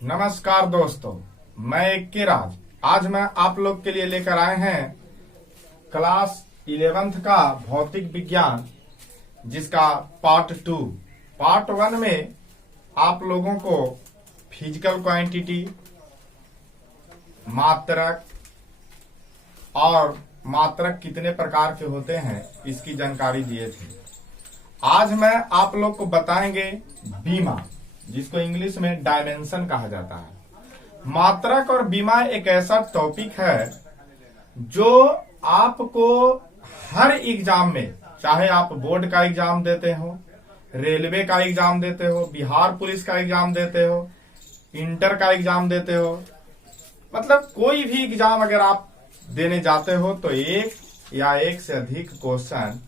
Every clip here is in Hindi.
नमस्कार दोस्तों, मैं के राज। आज मैं आप लोग के लिए लेकर आए हैं क्लास 11th का भौतिक विज्ञान, जिसका पार्ट 2। पार्ट 1 में आप लोगों को फिजिकल क्वांटिटी, मात्रक और मात्रक कितने प्रकार के होते हैं इसकी जानकारी दिए थे। आज मैं आप लोग को बताएंगे बीमा, जिसको इंग्लिश में डायमेंशन कहा जाता है। मात्रक और बीमा एक ऐसा टॉपिक है जो आपको हर एग्जाम में, चाहे आप बोर्ड का एग्जाम देते हो, रेलवे का एग्जाम देते हो, बिहार पुलिस का एग्जाम देते हो, इंटर का एग्जाम देते हो, मतलब कोई भी एग्जाम अगर आप देने जाते हो तो एक या एक से अधिक क्वेश्चन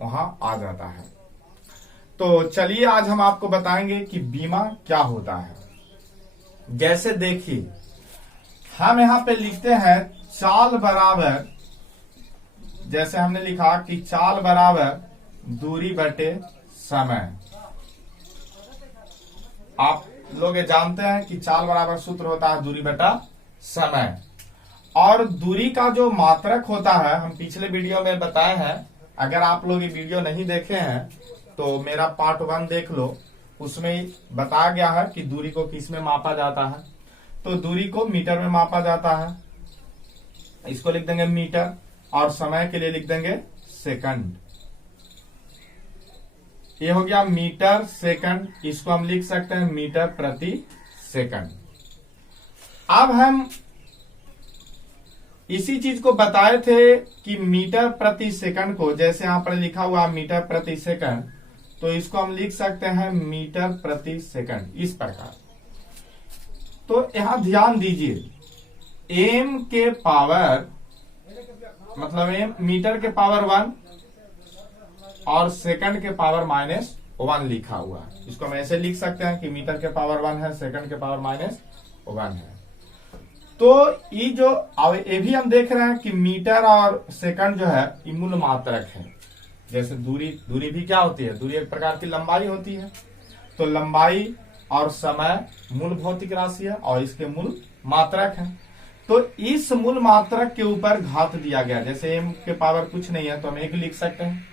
वहां आ जाता है। तो चलिए आज हम आपको बताएंगे कि बीमा क्या होता है। जैसे देखिए, हम यहां पे लिखते हैं चाल बराबर, जैसे हमने लिखा कि चाल बराबर दूरी बटे समय। आप लोग ये जानते हैं कि चाल बराबर सूत्र होता है दूरी बटा समय। और दूरी का जो मात्रक होता है, हम पिछले वीडियो में बताए हैं। अगर आप लोग ये वीडियो नहीं देखे हैं तो मेरा पार्ट 1 देख लो, उसमें बताया गया है कि दूरी को किस में मापा जाता है। तो दूरी को मीटर में मापा जाता है, इसको लिख देंगे मीटर, और समय के लिए लिख देंगे सेकंड। ये हो गया मीटर सेकंड, इसको हम लिख सकते हैं मीटर प्रति सेकंड। अब हम इसी चीज को बताए थे कि मीटर प्रति सेकंड को, जैसे यहां पर लिखा हुआ मीटर प्रति सेकंड, तो इसको हम लिख सकते हैं मीटर प्रति सेकंड इस प्रकार। तो यहां ध्यान दीजिए, एम के पावर मतलब एम मीटर के पावर 1 और सेकंड के पावर -1 लिखा हुआ है। इसको हम ऐसे लिख सकते हैं कि मीटर के पावर 1 है, सेकंड के पावर -1 है। तो ये जो ये भी हम देख रहे हैं कि मीटर और सेकंड जो है ये मूल मात्रक है। जैसे दूरी भी क्या होती है, दूरी एक प्रकार की लंबाई होती है। तो लंबाई और समय मूल भौतिक राशि है और इसके मूल मात्रक है। तो इस मूल मात्रक के ऊपर घात दिया गया, जैसे एम के पावर कुछ नहीं है तो हम 1 लिख सकते हैं,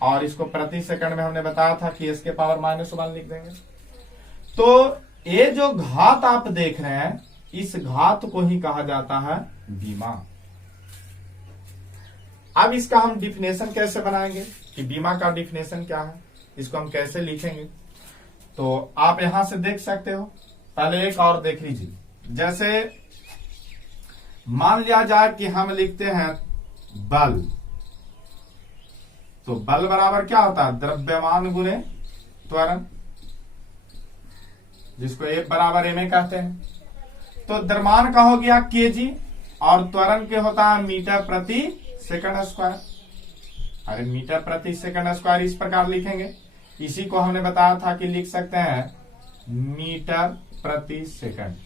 और इसको प्रति सेकंड में हमने बताया था कि इसके पावर -1 लिख देंगे। तो ये जो घात आप देख रहे हैं, इस घात को ही कहा जाता है बीमा। अब इसका हम डिफिनेशन कैसे बनाएंगे कि बीमा का डिफिनेशन क्या है, इसको हम कैसे लिखेंगे। तो आप यहां से देख सकते हो। पहले एक और देख लीजिए, जैसे मान लिया जाए कि हम लिखते हैं बल। तो बल बराबर क्या होता है, द्रव्यमान गुणे त्वरण, जिसको F बराबर ma कहते हैं। तो द्रव्यमान का हो गया केजी और त्वरण के होता है मीटर प्रति सेकंड स्क्वायर। अरे मीटर प्रति सेकंड स्क्वायर इस प्रकार लिखेंगे। इसी को हमने बताया था कि लिख सकते हैं मीटर प्रति सेकंड।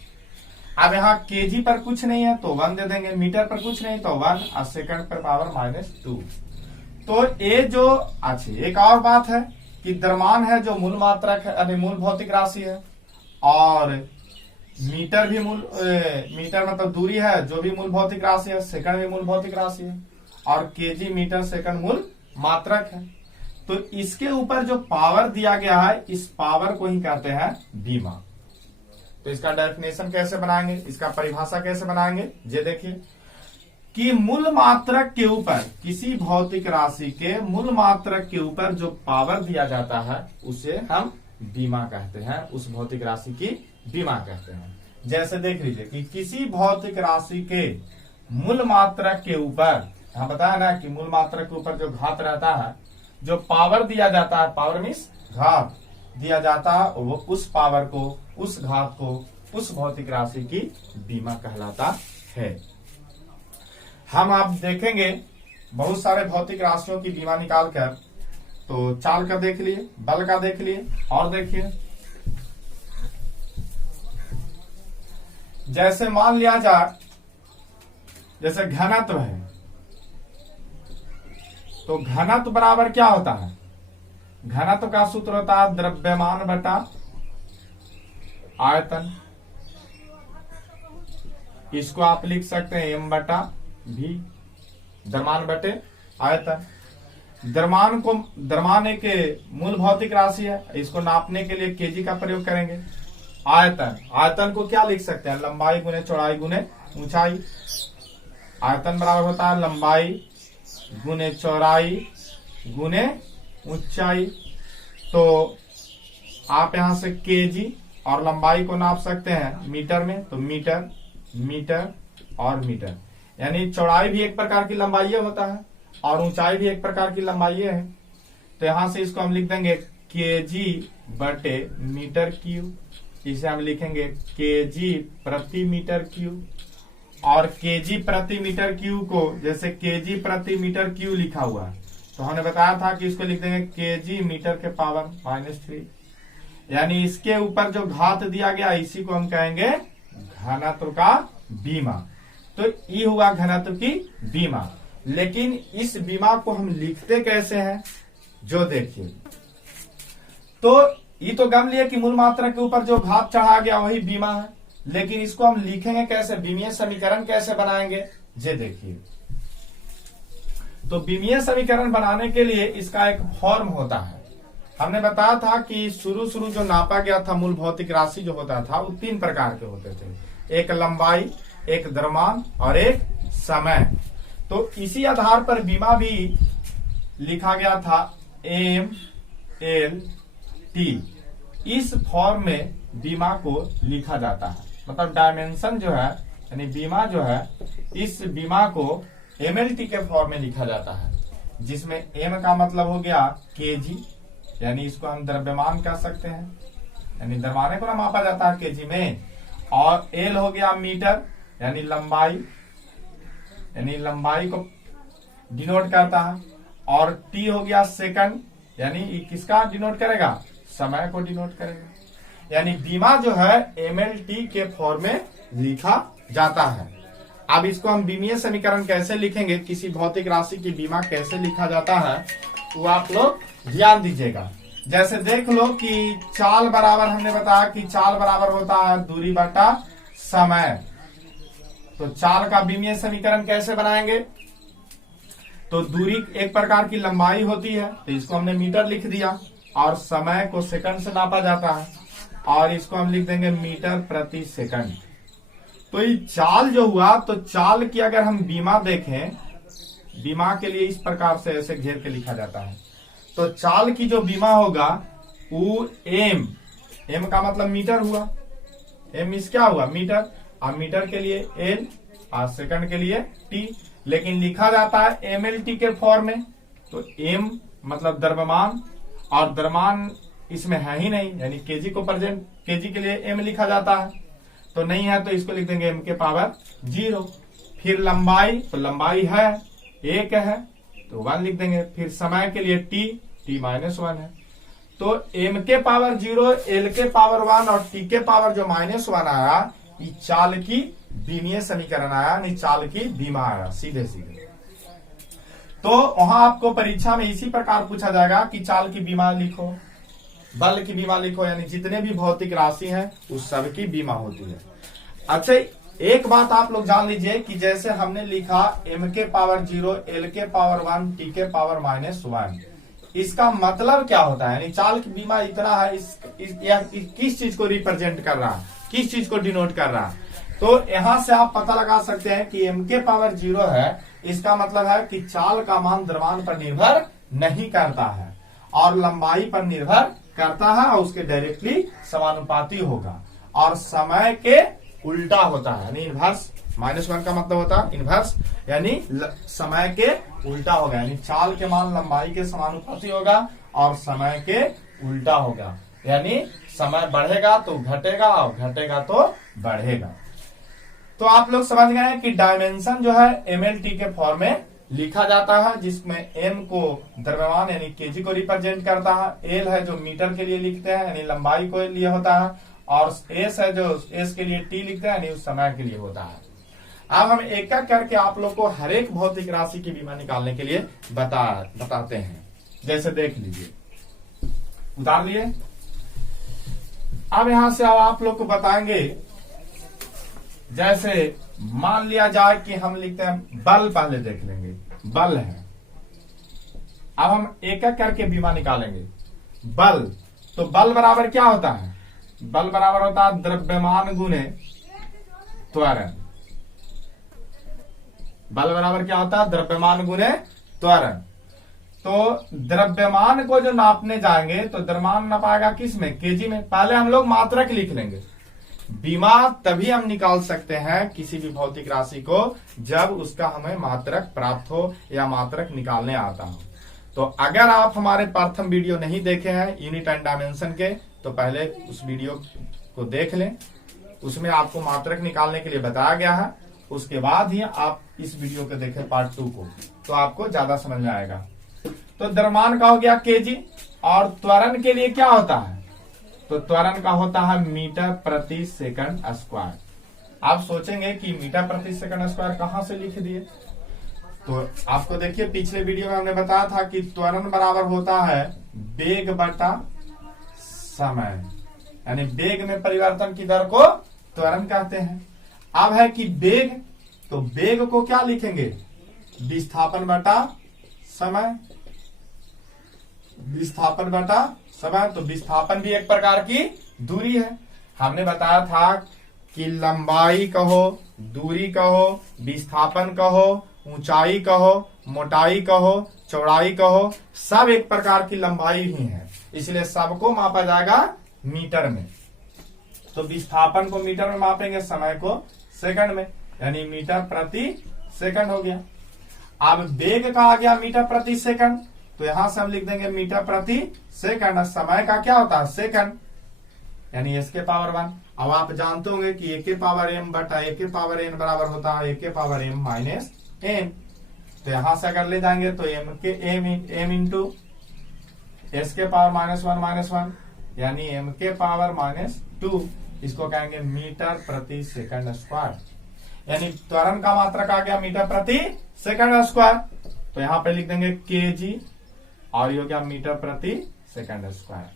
अब यहाँ केजी पर कुछ नहीं है तो 1 दे देंगे, मीटर पर कुछ नहीं तो 1, और सेकंड पर पावर -2। तो ये जो अच्छा, एक और बात है कि द्रव्यमान है जो मूल मात्रक है, अभी मूल भौतिक राशि है, और मीटर भी मीटर मतलब दूरी है जो भी मूल भौतिक राशि है, सेकंड भी मूल भौतिक राशि है, और केजी मीटर सेकंड मूल मात्रक है। तो इसके ऊपर जो पावर दिया गया है, इस पावर को ही कहते हैं बीमा। तो इसका डेफिनेशन कैसे बनाएंगे, इसका परिभाषा कैसे बनाएंगे, ये देखिए कि मूल मात्रक के ऊपर, किसी भौतिक राशि के मूल मात्रक के ऊपर जो पावर दिया जाता है उसे हम बीमा कहते हैं, उस भौतिक राशि की बीमा कहते हैं। जैसे देख लीजिए कि किसी भौतिक राशि के मूल मात्रक के ऊपर, हम बताया ना कि मूल मात्रक के ऊपर जो घात रहता है, जो पावर दिया जाता है, पावर मीन्स घात दिया जाता है, वो उस पावर को, उस घात को, उस भौतिक राशि की बीमा कहलाता है। हम आप देखेंगे बहुत सारे भौतिक राशियों की बीमा निकाल कर, तो चाल का देख लिए, बल का देख लिए, और देखिए जैसे मान लिया जाए, जैसे घनत्व है, तो घनत्व बराबर क्या होता है, घनत्व का सूत्र होता है द्रव्यमान बटा आयतन। इसको आप लिख सकते हैं m बटा v, द्रव्यमान बटे आयतन। द्रव्यमान एक मूल भौतिक राशि है, इसको नापने के लिए केजी का प्रयोग करेंगे। आयतन को क्या लिख सकते हैं, लंबाई गुने चौड़ाई गुने ऊंचाई। आयतन बराबर होता है लंबाई गुने चौड़ाई गुने ऊंचाई। तो आप यहां से केजी और लंबाई को नाप सकते हैं मीटर में, तो मीटर, मीटर और मीटर, यानी चौड़ाई भी एक प्रकार की लंबाई होता है और ऊंचाई भी एक प्रकार की लंबाई है। तो यहां से इसको हम लिख देंगे केजी बटे मीटर क्यूब। इसे हम लिखेंगे केजी प्रति मीटर क्यूब। और केजी प्रति मीटर क्यूब को जैसे केजी प्रति मीटर क्यूब लिखा हुआ है, तो हमने बताया था कि इसको लिख देंगे केजी मीटर के पावर -3, यानी इसके ऊपर जो घात दिया गया इसी को हम कहेंगे घनत्व का बीमा। तो ये हुआ घनत्व की बीमा। लेकिन इस बीमा को हम लिखते कैसे हैं, जो देखिए, तो ये तो गम लिए कि मूल मात्रा के ऊपर जो घात चढ़ा गया वही बीमा है, लेकिन इसको हम लिखेंगे कैसे, बीमीय समीकरण कैसे बनाएंगे, जे देखिए। तो बीमीय समीकरण बनाने के लिए इसका एक फॉर्म होता है। हमने बताया था कि शुरू जो नापा गया था मूल भौतिक राशि जो होता था वो 3 प्रकार के होते थे, एक लंबाई, एक द्रव्यमान और एक समय। तो इसी आधार पर बीमा भी लिखा गया था एम एल टी। इस फॉर्म में बीमा को लिखा जाता है, मतलब डायमेंशन जो है यानी बीमा जो है, इस बीमा को एमएलटी के फॉर्म में लिखा जाता है, जिसमें एम का मतलब हो गया केजी, यानी इसको हम द्रव्यमान कह सकते हैं, यानी द्रव्यमान को ना मापा जाता है केजी में। और एल हो गया मीटर, यानी लंबाई, यानी लंबाई को डिनोट करता है। और टी हो गया सेकंड, यानी किसका डिनोट करेगा, समय को डिनोट करेगा। यानी बीमा जो है एमएलटी के फॉर्म में लिखा जाता है। अब इसको हम बीमीय समीकरण कैसे लिखेंगे, किसी भौतिक राशि की बीमा कैसे लिखा जाता है, वो आप लोग ध्यान दीजिएगा। जैसे देख लो कि चाल बराबर, हमने बताया कि चाल बराबर होता है दूरी बटा समय। तो चाल का बीमीय समीकरण कैसे बनाएंगे, तो दूरी एक प्रकार की लंबाई होती है, तो इसको हमने मीटर लिख दिया, और समय को सेकंड से नापा जाता है, और इसको हम लिख देंगे मीटर प्रति सेकंड। तो ये चाल जो हुआ, तो चाल की अगर हम बीमा देखें, बीमा के लिए इस प्रकार से ऐसे घेर के लिखा जाता है। तो चाल की जो बीमा होगा वो एम का मतलब मीटर हुआ, एम इस क्या हुआ मीटर, और मीटर के लिए एल और सेकंड के लिए टी, लेकिन लिखा जाता है एमएलटी के फॉर्म में। तो एम मतलब द्रव्यमान, और द्रव्यमान इसमें है ही नहीं, यानी केजी को प्रेजेंट, केजी के लिए एम लिखा जाता है, तो नहीं है, तो इसको लिख देंगे एम के पावर 0। फिर लंबाई, तो लंबाई है 1 है, तो 1 लिख देंगे। फिर समय के लिए टी -1 है, तो एम के पावर 0, एल के पावर 1 और टी के पावर जो -1 आया, ये चाल की बीमीय समीकरण आया, नहीं चाल की बीमा आया सीधे सीधे। तो वहां आपको परीक्षा में इसी प्रकार पूछा जाएगा कि चाल की बीमा लिखो, बल की बीमा लिखो, यानी जितने भी भौतिक राशि हैं उस सब की बीमा होती है। अच्छा, एक बात आप लोग जान लीजिए कि जैसे हमने लिखा m के पावर 0, l के पावर 1, t के पावर -1, इसका मतलब क्या होता है, यानी चाल की बीमा इतना है, किस चीज को रिप्रेजेंट कर रहा है, किस चीज को डिनोट कर रहा है। तो यहां से आप पता लगा सकते हैं कि m के पावर 0 है, इसका मतलब है कि चाल का मान द्रव्यमान पर निर्भर नहीं करता है और लंबाई पर निर्भर करता है, और उसके डायरेक्टली समानुपाती होगा, और समय के उल्टा होता है, यानी इनवर्स। -1 का मतलब होता है इनवर्स, यानी समय के उल्टा होगा, यानी चाल के मान लंबाई के समानुपाती होगा और समय के उल्टा होगा, यानी समय बढ़ेगा तो घटेगा और घटेगा तो बढ़ेगा। तो आप लोग समझ गए हैं कि डायमेंशन जो है एमएलटी के फॉर्म में लिखा जाता है, जिसमें एम को द्रव्यमान यानी केजी को रिप्रेजेंट करता है, एल है जो मीटर के लिए लिखते हैं यानी लंबाई को लिए होता है, और एस है जो एस के लिए टी लिखते हैं यानी उस समय के लिए होता है। अब हम एक एक करके आप लोग को हर एक भौतिक राशि की बीमा निकालने के लिए बताते हैं। जैसे देख लीजिए, उतार लिए। अब यहां से आप लोग को बताएंगे, जैसे मान लिया जाए कि हम लिखते हैं बल, पहले देख लेंगे बल है। अब हम एक एक करके बीमा निकालेंगे। बल, तो बल बराबर क्या होता है? बल बराबर होता है द्रव्यमान गुणे त्वरण। बल बराबर क्या होता है? द्रव्यमान गुणे त्वरण। तो द्रव्यमान को जो नापने जाएंगे तो द्रव्यमान नापाएगा किस में? केजी में। पहले हम लोग मात्रक लिख लेंगे। बीमा तभी हम निकाल सकते हैं किसी भी भौतिक राशि को जब उसका हमें मात्रक प्राप्त हो या मात्रक निकालने आता हो। तो अगर आप हमारे प्रथम वीडियो नहीं देखे हैं यूनिट एंड डायमेंशन के, तो पहले उस वीडियो को देख लें। उसमें आपको मात्रक निकालने के लिए बताया गया है। उसके बाद ही आप इस वीडियो को देखें पार्ट 2 को, तो आपको ज्यादा समझ में आएगा। तो द्रव्यमान का हो गया केजी, और त्वरण के लिए क्या होता है? तो त्वरण का होता है मीटर प्रति सेकंड स्क्वायर। आप सोचेंगे कि मीटर प्रति सेकंड स्क्वायर कहां से लिख दिए? तो आपको देखिए पिछले वीडियो में हमने बताया था कि त्वरण बराबर होता है वेग बटा समय, यानी वेग में परिवर्तन की दर को त्वरण कहते हैं। अब है कि वेग, तो वेग को क्या लिखेंगे? विस्थापन बटा समय। विस्थापन बटा समय, तो विस्थापन भी एक प्रकार की दूरी है। हमने बताया था कि लंबाई कहो, दूरी कहो, विस्थापन कहो, ऊंचाई कहो, मोटाई कहो, चौड़ाई कहो, सब एक प्रकार की लंबाई ही है, इसलिए सबको मापा जाएगा मीटर में। तो विस्थापन को मीटर में मापेंगे, समय को सेकंड में, यानी मीटर प्रति सेकंड हो गया। अब वेग का आ गया मीटर प्रति सेकंड, तो यहां से हम लिख देंगे मीटर प्रति सेकंड। समय का क्या होता है? सेकंड, यानी एस के पावर 1। अब आप जानते होंगे कि एक के पावर एम बटा एक के पावर एन बराबर होता है एक के पावर एम माइनस एन। तो यहां से अगर ले जाएंगे तो एम इंटू एस के पावर -1 यानी एम के पावर -2, इसको कहेंगे मीटर प्रति सेकंड स्क्वायर। यानी त्वरण का मात्रक आ गया मीटर प्रति सेकंड स्क्वायर। तो यहां पे लिख देंगे केजी, और ये हो गया मीटर प्रति सेकंड स्क्वायर।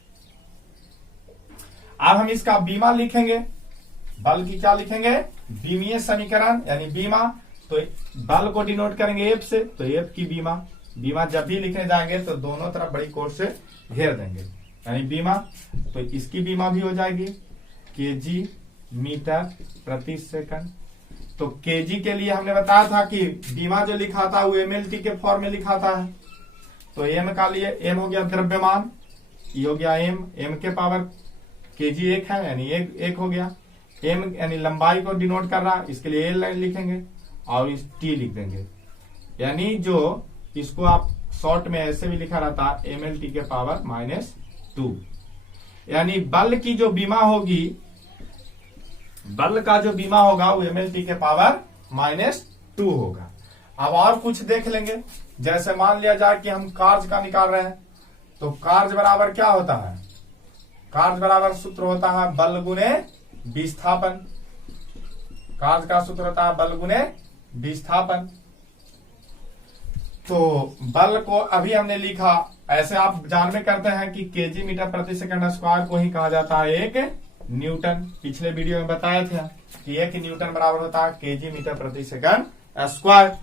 अब हम इसका बीमा लिखेंगे। बल की क्या लिखेंगे? बीमीय समीकरण, यानी बीमा। तो बल को डिनोट करेंगे एफ से, तो एफ की बीमा। बीमा जब भी लिखने जाएंगे तो दोनों तरफ बड़ी कोट से घेर देंगे, यानी बीमा। तो इसकी बीमा भी हो जाएगी केजी मीटर प्रति सेकंड। तो केजी के लिए हमने बताया था कि बीमा जो लिखा था वो एमएलटी के फॉर्म में लिखाता है। तो एम का लिए एम हो गया द्रव्यमान, ये हो गया एम के पावर केजी 1 है, यानी एक हो गया। एम यानी लंबाई को डिनोट कर रहा, इसके लिए एल लिखेंगे और इस टी लिख देंगे। यानी जो इसको आप शॉर्ट में ऐसे भी लिखा रहता है एमएलटी के पावर -2। यानी बल की जो बीमा होगी, बल का जो बीमा होगा वो एमएलटी के पावर -2 होगा। अब और कुछ देख लेंगे। जैसे मान लिया जाए कि हम कार्य का निकाल रहे हैं, तो कार्य बराबर क्या होता है? कार्य बराबर सूत्र होता है बल गुने विस्थापन। कार्य का सूत्र होता है बल गुने विस्थापन। तो बल को अभी हमने लिखा, ऐसे आप जान में करते हैं कि केजी मीटर प्रति सेकंड स्क्वायर को ही कहा जाता है एक न्यूटन। पिछले वीडियो में बताए थे कि एक न्यूटन बराबर होता है केजी मीटर प्रति सेकंड स्क्वायर।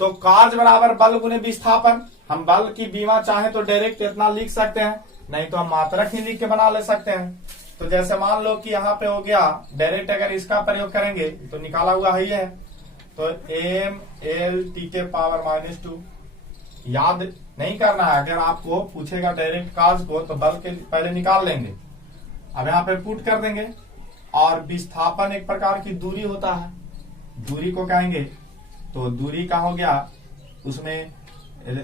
तो कार्य बराबर बल गुने विस्थापन। हम बल की बीमा चाहे तो डायरेक्ट इतना लिख सकते हैं, नहीं तो हम मात्रक ही लिख के बना ले सकते हैं। तो जैसे मान लो कि यहाँ पे हो गया, डायरेक्ट अगर इसका प्रयोग करेंगे तो निकाला हुआ ही है। तो एम एल टी के पावर -2 याद नहीं करना है। अगर आपको पूछेगा डायरेक्ट कार्य को तो बल के पहले निकाल लेंगे। अब यहाँ पे पुट कर देंगे। और विस्थापन एक प्रकार की दूरी होता है, दूरी को कहेंगे। तो दूरी का हो गया, उसमें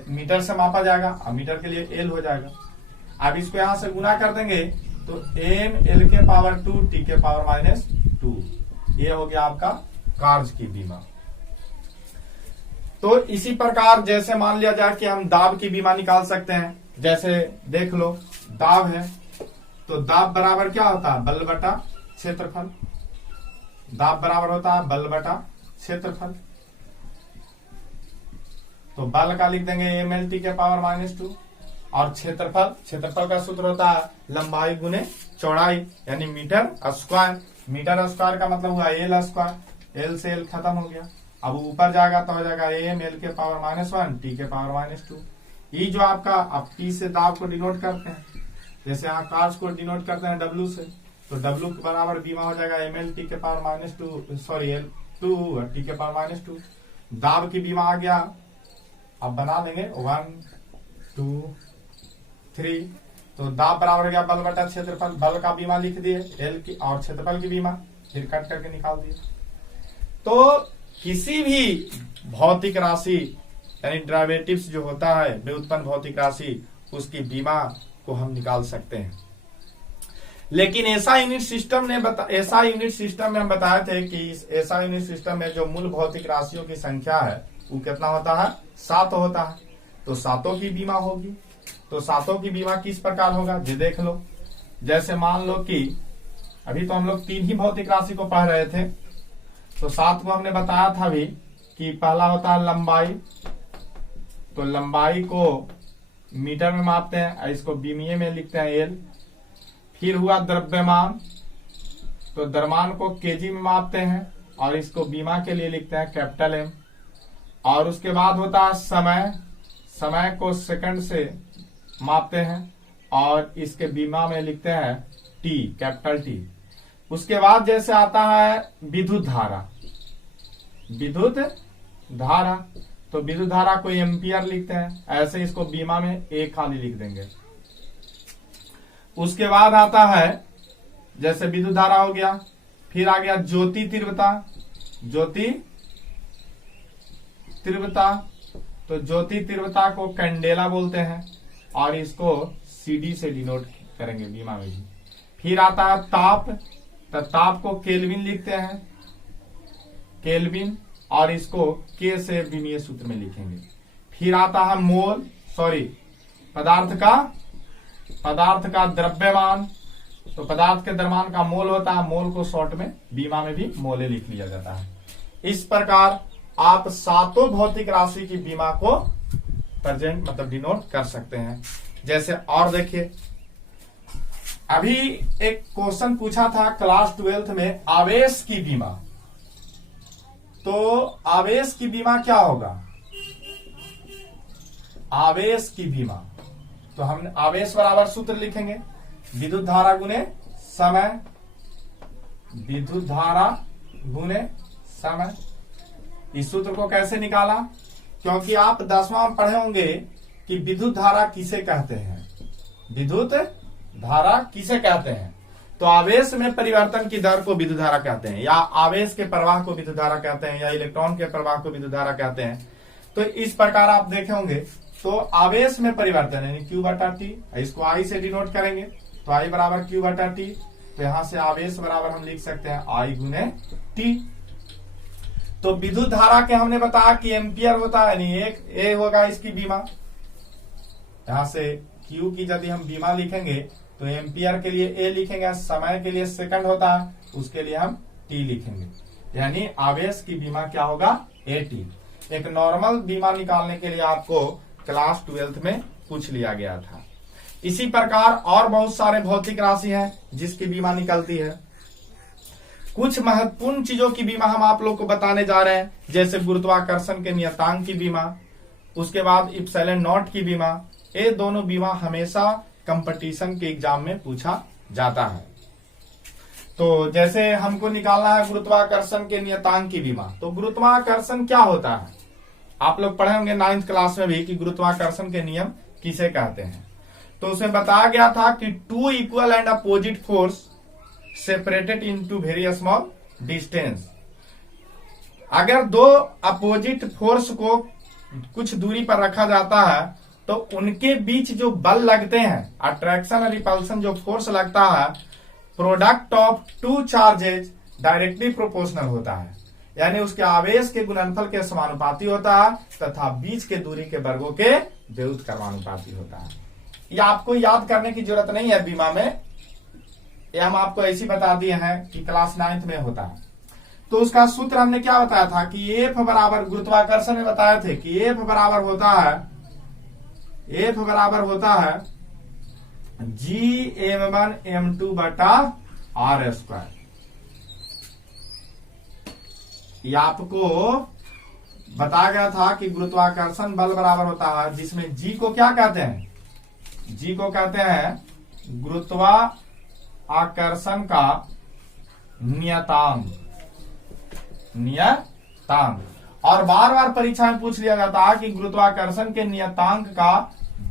मीटर से मापा जाएगा, अब मीटर के लिए एल हो जाएगा। अब इसको यहां से गुना कर देंगे तो एम एल के पावर 2 टी के पावर -2, ये हो गया आपका कार्य की बीमा। तो इसी प्रकार जैसे मान लिया जाए कि हम दाब की बीमा निकाल सकते हैं। जैसे देख लो, दाब है तो दाब बराबर क्या होता है? बल बटा क्षेत्रफल। दाब बराबर होता है बल बटा क्षेत्रफल। तो बल का लिख देंगे एम एल टी के पावर -2, और क्षेत्रफल का सूत्र होता है लंबाई गुने चौड़ाई, यानी मीटर स्क्वायर। मीटर स्क्वायर का मतलब हुआ एल स्क्वायर। एल से एल खत्म हो गया। अब ऊपर जाएगा तो हो जाएगा एम एल के पावर -1 टी के पावर -2। ये जो आपका अब टी से दाब को डिनोट करते हैं, जैसे यहाँ कार्स को डिनोट करते हैं डब्ल्यू से, तो डब्ल्यू के बराबर बीमा हो जाएगा एम एल टी के पावर -2 सॉरी एल 2 टी के पावर -2। दाब की बीमा आ गया, अब बना लेंगे 1 2 3, तो दाब बराबर हो गया बल बटा क्षेत्रफल। बल का बीमा लिख दिए एल की और क्षेत्रफल की बीमा फिर कट करके निकाल दिए। तो किसी भी भौतिक राशि यानी डेरिवेटिव्स जो होता है व्युत्पन्न भौतिक राशि, उसकी बीमा को हम निकाल सकते हैं। लेकिन ऐसा यूनिट सिस्टम में हम बताए थे कि ऐसा यूनिट सिस्टम में जो मूल भौतिक राशियों की संख्या है वो कितना होता है, 7 होता है। तो 7 की बीमा होगी। तो 7 की बीमा किस प्रकार होगा ये देख लो। जैसे मान लो कि अभी तो हम लोग 3 ही भौतिक राशि को पढ़ रहे थे, तो 7 को हमने बताया था भी कि पहला होता है लंबाई, तो लंबाई को मीटर में मापते हैं, इसको बीमीए में लिखते हैं एल। फिर हुआ द्रव्यमान, तो द्रव्यमान को केजी में मापते हैं और इसको बीमा के लिए लिखते हैं कैपिटल एम। और उसके बाद होता है समय, समय को सेकंड से मापते हैं और इसके बीमा में लिखते हैं टी कैपिटल टी। उसके बाद जैसे आता है विद्युत धारा, विद्युत धारा, तो विद्युत धारा को एम्पियर लिखते हैं, ऐसे इसको बीमा में एक खाली लिख देंगे। उसके बाद आता है जैसे विद्युत धारा हो गया, फिर आ गया ज्योति तीव्रता, ज्योति तीव्रता, तो ज्योति तीव्रता को कैंडेला बोलते हैं और इसको सीडी से डिनोट करेंगे बीमा में भी। फिर आता है ताप, तो ताप को केल्विन लिखते हैं, केल्विन, और इसको के से विमीय सूत्र में लिखेंगे। फिर आता है मोल, सॉरी पदार्थ का द्रव्यमान, तो पदार्थ के द्रव्यमान का मोल होता है, मोल को शॉर्ट में बीमा में भी मोले लिख लिया जाता है। इस प्रकार आप 7 भौतिक राशि की बीमा को प्रेजेंट मतलब डिनोट कर सकते हैं। जैसे और देखिए, अभी एक क्वेश्चन पूछा था क्लास 12th में आवेश की बीमा, तो आवेश की बीमा क्या होगा, आवेश की बीमा, तो हम आवेश बराबर सूत्र लिखेंगे विद्युत धारा गुने समय, विद्युत धारा गुने समय। इस सूत्र को कैसे निकाला, क्योंकि आप 10वां में पढ़े होंगे कि विद्युत धारा किसे कहते हैं, विद्युत धारा किसे कहते हैं, तो आवेश में परिवर्तन की दर को विद्युत धारा कहते हैं, या आवेश के प्रवाह को विद्युत धारा कहते हैं, या इलेक्ट्रॉन के प्रवाह को विद्युत धारा कहते हैं। तो इस प्रकार आप देखे होंगे, तो आवेश में परिवर्तन यानी Q बटा टी, इसको I से डिनोट करेंगे, तो I बराबर Q बटा टी, तो यहां से आवेश बराबर हम लिख सकते हैं I गुने टी। तो विद्युत धारा के हमने बताया कि एम्पियर होता है, यानी एक ए होगा इसकी बीमा। यहां से Q की यदि हम बीमा लिखेंगे तो एम्पियर के लिए ए लिखेंगे, समय के लिए सेकंड होता है उसके लिए हम टी लिखेंगे, यानी आवेश की बीमा क्या होगा, ए टी। एक नॉर्मल बीमा निकालने के लिए आपको क्लास 12th में पूछ लिया गया था। इसी प्रकार और बहुत सारे भौतिक राशि हैं जिसकी बीमा निकलती है। कुछ महत्वपूर्ण चीजों की बीमा हम आप लोग को बताने जा रहे हैं, जैसे गुरुत्वाकर्षण के नियतांक की बीमा, उसके बाद इप्सिलॉन नॉट की बीमा। ये दोनों बीमा हमेशा कंपटीशन के एग्जाम में पूछा जाता है। तो जैसे हमको निकालना है गुरुत्वाकर्षण के नियतांक की बीमा, तो गुरुत्वाकर्षण क्या होता है, आप लोग पढ़े होंगे 9th क्लास में भी कि गुरुत्वाकर्षण के नियम किसे कहते हैं। तो उसमें बताया गया था कि 2 equal and opposite force separated into very small distance. अगर 2 अपोजिट फोर्स को कुछ दूरी पर रखा जाता है तो उनके बीच जो बल लगते हैं, अट्रैक्शन और रिपल्सन जो फोर्स लगता है, product of 2 charges directly proportional होता है, यानी उसके आवेश के गुणनफल के समानुपाती होता है तथा बीच के दूरी के वर्गों के व्युत्क्रमानुपाती होता है। ये आपको याद करने की जरूरत नहीं है बीमा में, ये हम आपको ऐसी बता दिए हैं कि क्लास 9th में होता है। तो उसका सूत्र हमने क्या बताया था कि एफ बराबर, गुरुत्वाकर्षण में बताए थे कि एफ बराबर होता है Gm1m2 बटा r स्क्वायर। ये आपको बताया गया था कि गुरुत्वाकर्षण बल बराबर होता है, जिसमें जी को क्या कहते हैं, जी को कहते हैं गुरुत्वाकर्षण का नियतांक, नियतांक। और बार बार परीक्षा में पूछ लिया जाता है कि गुरुत्वाकर्षण के नियतांक का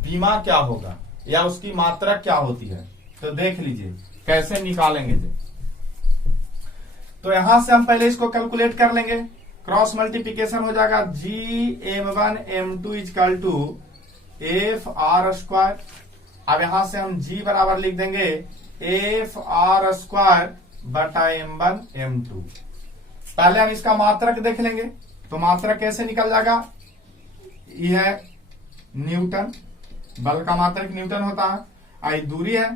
बीमा क्या होगा या उसकी मात्रा क्या होती है। तो देख लीजिए कैसे निकालेंगे जी। तो यहां से हम पहले इसको कैलकुलेट कर लेंगे, क्रॉस मल्टीप्लीकेशन हो जाएगा GM1 M2 equal to FR²। अब यहां से हम G बराबर लिख देंगे FR² बटा M1 M2। पहले हम इसका मात्रक देख लेंगे, तो मात्रक कैसे निकल जाएगा, यह है न्यूटन, बल का मात्रक न्यूटन होता है। आई दूरी है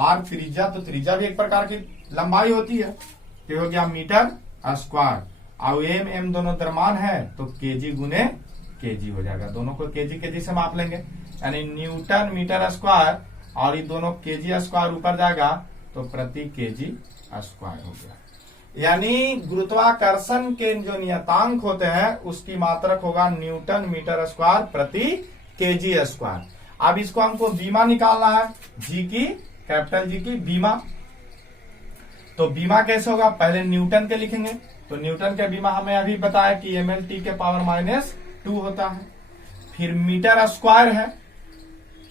R, त्रिज्या, तो त्रिज्या भी एक प्रकार की लंबाई होती है, तो हो गया मीटर स्क्वायर। और M दोनों द्रव्यमान है तो केजी गुने केजी हो जाएगा, दोनों को केजी से माप लेंगे, यानी न्यूटन मीटर स्क्वायर और ये दोनों केजी स्क्वायर ऊपर जाएगा तो प्रति केजी स्क्वायर हो गया। यानी गुरुत्वाकर्षण के जो नियतांक होते हैं उसकी मात्रक होगा न्यूटन मीटर स्क्वायर प्रति केजी स्क्वायर। अब इसको हमको बीमा निकालना है, जी की, कैपिटल जी की बीमा। तो बीमा कैसे होगा, पहले न्यूटन के लिखेंगे, तो न्यूटन के बीमा हमें अभी बताया कि mLT के पावर -2 होता है। फिर मीटर स्क्वायर है,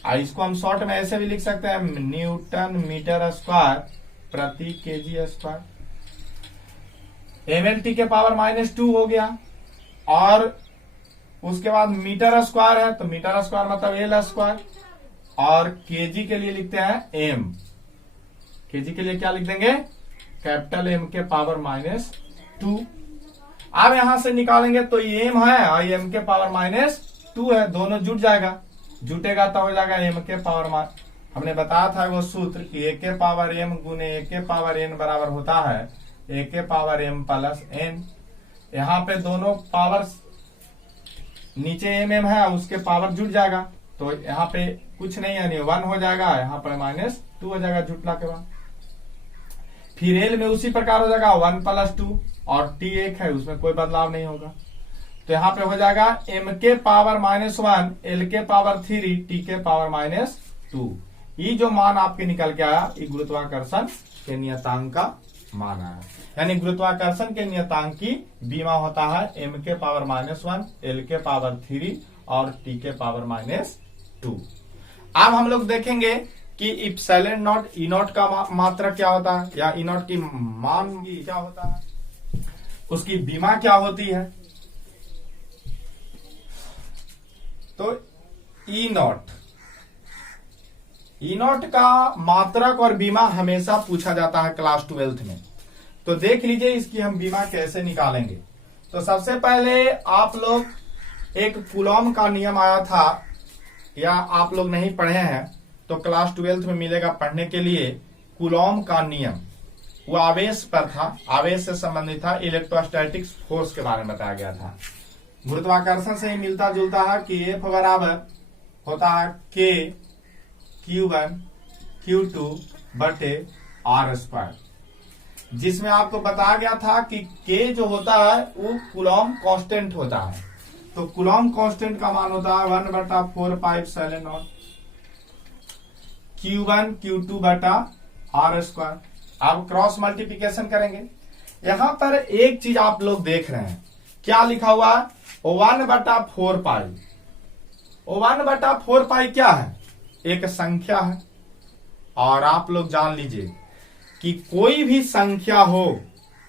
और इसको हम शॉर्ट में ऐसे भी लिख सकते हैं, न्यूटन मीटर स्क्वायर प्रति केजी स्क्वायर। mLT के पावर -2 हो गया, और उसके बाद मीटर स्क्वायर है, तो मीटर स्क्वायर मतलब L स्क्वायर, और केजी के लिए लिखते हैं M, केजी के लिए क्या लिख देंगे, कैपिटल M के पावर -2। अब यहां से निकालेंगे तो ये M है और M के पावर -2 है, दोनों जुट जाएगा, जुटेगा तो हो जाएगा M के पावर, हमने बताया था वो सूत्र कि A के पावर M गुने A के पावर N बराबर होता है A के पावर M प्लस N। यहाँ पे दोनों पावर नीचे M है, उसके पावर जुट जाएगा, तो यहाँ पे कुछ नहीं है, 1 हो जाएगा, यहाँ पर -2 हो जाएगा जुटला के बाद। फिर L में उसी प्रकार हो जाएगा 1 + 2, और T 1 है, उसमें कोई बदलाव नहीं होगा, तो यहाँ पे हो जाएगा M के पावर -1, L के पावर 3, T के पावर -2। ये जो मान आपके निकल के आया, ये गुरुत्वाकर्षण के नियतांक का मान आया। यानी गुरुत्वाकर्षण के नियतांक की बीमा होता है M के पावर -1, L के पावर 3 और T के पावर -2। अब हम लोग देखेंगे कि इप्सिलॉन नॉट ई नॉट का मात्रा क्या होता है, या ई नॉट की मान क्या होता है, उसकी बीमा क्या होती है। तो ई नॉट का मात्रक और बीमा हमेशा पूछा जाता है क्लास 12th में। तो देख लीजिए इसकी हम बीमा कैसे निकालेंगे। तो सबसे पहले आप लोग, एक कूलॉम का नियम आया था, या आप लोग नहीं पढ़े हैं तो क्लास 12th में मिलेगा पढ़ने के लिए। कूलॉम का नियम वो आवेश पर था, आवेश से संबंधित था, इलेक्ट्रोस्टैटिक्स फोर्स के बारे में बताया गया था। गुरुत्वाकर्षण से ही मिलता जुलता है कि F बराबर होता है K Q1 Q2 बटे R², जिसमें आपको बताया गया था कि K जो होता है वो कूलॉम कांस्टेंट होता है। तो कूलॉम कांस्टेंट का मान होता है 1/4πε0 Q1 Q2 बटा R²। अब क्रॉस मल्टीप्लीकेशन करेंगे। यहां पर एक चीज आप लोग देख रहे हैं, क्या लिखा हुआ है, 1/4π। 1/4π क्या है, एक संख्या है। और आप लोग जान लीजिए कि कोई भी संख्या हो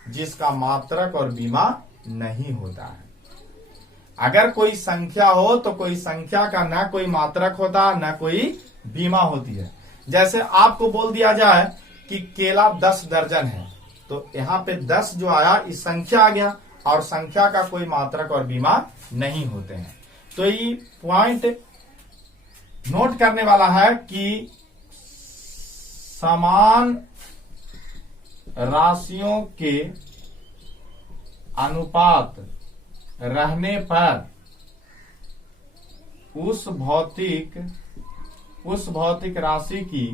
जिसका मात्रक और बीमा नहीं होता है। अगर कोई संख्या हो तो कोई संख्या का ना कोई मात्रक होता ना कोई बीमा होती है। जैसे आपको बोल दिया जाए कि केला 10 दर्जन है, तो यहाँ पे 10 जो आया इस संख्या आ गया, और संख्या का कोई मात्रक और बीमा नहीं होते हैं। तो ये पॉइंट नोट करने वाला है कि समान राशियों के अनुपात रहने पर उस भौतिक राशि की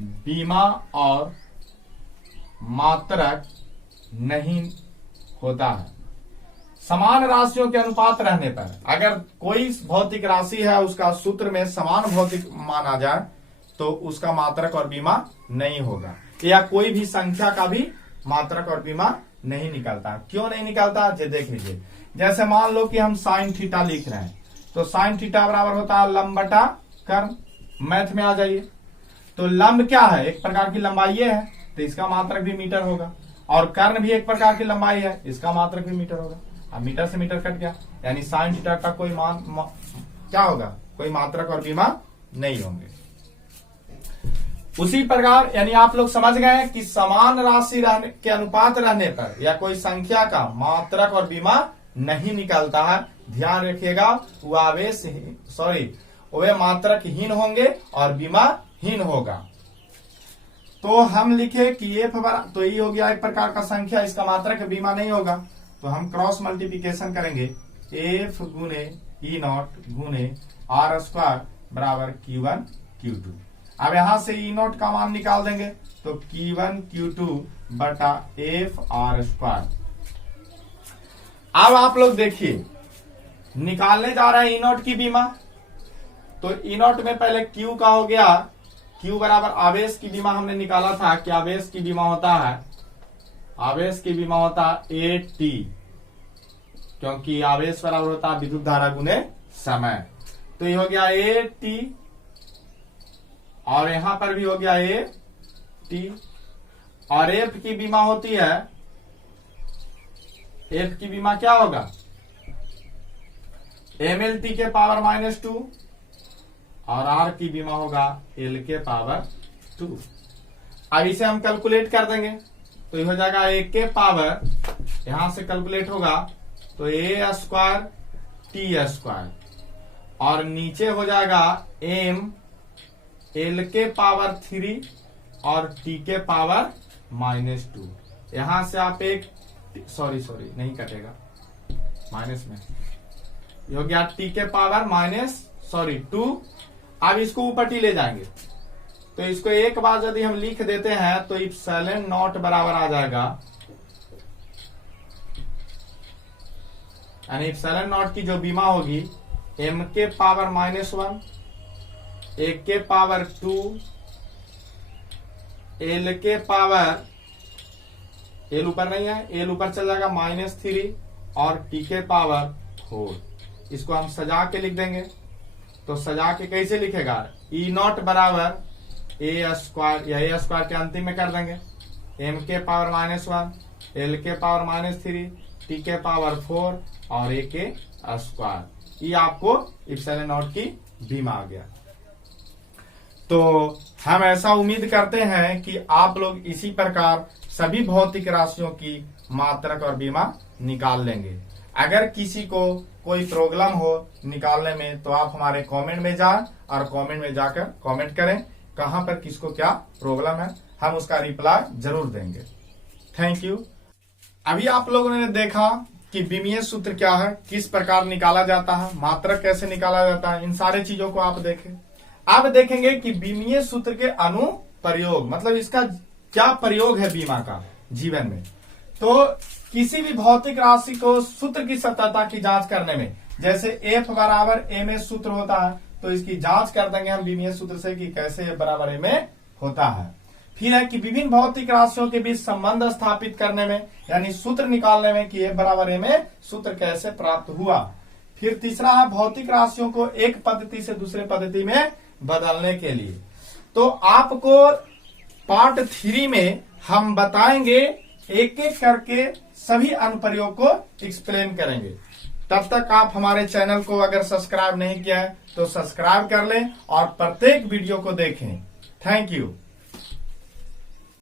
बीमा और मात्रक नहीं होता है। समान राशियों के अनुपात रहने पर, अगर कोई भौतिक राशि है उसका सूत्र में समान भौतिक माना जाए तो उसका मात्रक और बीमा नहीं होगा, या कोई भी संख्या का भी मात्रक और बीमा नहीं निकलता। क्यों नहीं निकलता, देख लीजिए। जैसे मान लो कि हम साइन थीटा लिख रहे हैं, तो साइन थीटा बराबर होता है लंब बटा कर्ण। मैथ में आ जाइए, तो लंब क्या है, एक प्रकार की लंबाई है, तो इसका मात्रक भी मीटर होगा, और कर्ण भी एक प्रकार की लंबाई है, इसका मात्रक भी मीटर होगा। अब मीटर से मीटर कट गया, यानी साइन थीटा का कोई क्या होगा, कोई मात्रक और बीमा नहीं होंगे। उसी प्रकार यानी आप लोग समझ गए कि समान राशि के अनुपात रहने पर या कोई संख्या का मात्रक और बीमा नहीं निकलता है। ध्यान रखिएगा, वे मात्रकहीन होंगे और बीमाहीन होगा। तो हम लिखे कि एफ बराबर, तो ये हो गया एक प्रकार का संख्या, इसका मात्रक बीमा नहीं होगा, तो हम क्रॉस मल्टीप्लीकेशन करेंगे। एफ गुने ई नॉट गुने आर स्क्वायर बराबर Q1 Q2। अब यहां से ई नॉट का मान निकाल देंगे, तो Q1 Q2 बटा एफ आर स्क्वायर। अब आप लोग देखिए, निकालने जा रहे हैं ई नॉट की बीमा, तो ई नॉट में पहले Q का हो गया, Q बराबर आवेश की बीमा हमने निकाला था कि आवेश की बीमा होता है, आवेश की बीमा होता है AT, क्योंकि आवेश बराबर होता है विद्युत धारा गुने समय। तो ये हो गया AT, और यहां पर भी हो गया AT, और F की बीमा होती है, F की बीमा क्या होगा, MLT के पावर -2, और R की बीमा होगा L के पावर 2। अब इसे हम कैलकुलेट कर देंगे, तो ये हो जाएगा A के पावर, यहां से कैलकुलेट होगा तो A स्क्वायर T स्क्वायर, और नीचे हो जाएगा M L के पावर 3 और T के पावर -2। यहां से आप एक सॉरी नहीं कटेगा माइनस में, ये हो गया T के पावर -2। अब इसको ऊपर T ले जाएंगे, तो इसको एक बार यदि हम लिख देते हैं तो इप्सिलॉन नॉट बराबर आ जाएगा, यानी इप्सिलॉन नॉट की जो बीमा होगी M के पावर -1, A के पावर 2, L के पावर, L ऊपर नहीं है, L ऊपर चल जाएगा -3, और T के पावर 4। इसको हम सजा के लिख देंगे, तो सजा के कैसे लिखेगा, ई नॉट बराबर A स्क्वायर, या A स्क्वायर के अंतिम में कर देंगे, M के पावर -1, L के पावर -3, T के पावर 4 और A के स्क्वायर। ये आपको इप्सिलॉन नॉट की बीमा आ गया। तो हम ऐसा उम्मीद करते हैं कि आप लोग इसी प्रकार सभी भौतिक राशियों की मात्रक और बीमा निकाल लेंगे। अगर किसी को कोई प्रॉब्लम हो निकालने में, तो आप हमारे कमेंट में जाएं और कमेंट में जाकर कमेंट करें कहां पर किसको क्या प्रॉब्लम है, हम उसका रिप्लाई जरूर देंगे। Thank you. अभी आप लोगों ने देखा कि विमीय सूत्र क्या है, किस प्रकार निकाला जाता है, मात्रक कैसे निकाला जाता है, इन सारे चीजों को आप देखें। अब देखेंगे कि विमीय सूत्र के अनुप्रयोग, मतलब इसका क्या प्रयोग है बीमा का जीवन में। तो किसी भी भौतिक राशि को सूत्र की सत्यता की जांच करने में, जैसे F बराबर M सूत्र होता है, तो इसकी जांच कर देंगे हम विमीय सूत्र से कि कैसे F बराबर M होता है। फिर है कि विभिन्न भौतिक राशियों के बीच संबंध स्थापित करने में, यानी सूत्र निकालने में कि F बराबर M सूत्र कैसे प्राप्त हुआ। फिर तीसरा है भौतिक राशियों को एक पद्धति से दूसरे पद्धति में बदलने के लिए। तो आपको पार्ट 3 में हम बताएंगे, एक एक करके सभी अनुप्रयोग को एक्सप्लेन करेंगे। तब तक आप हमारे चैनल को अगर सब्सक्राइब नहीं किया है तो सब्सक्राइब कर लें और प्रत्येक वीडियो को देखें। Thank you.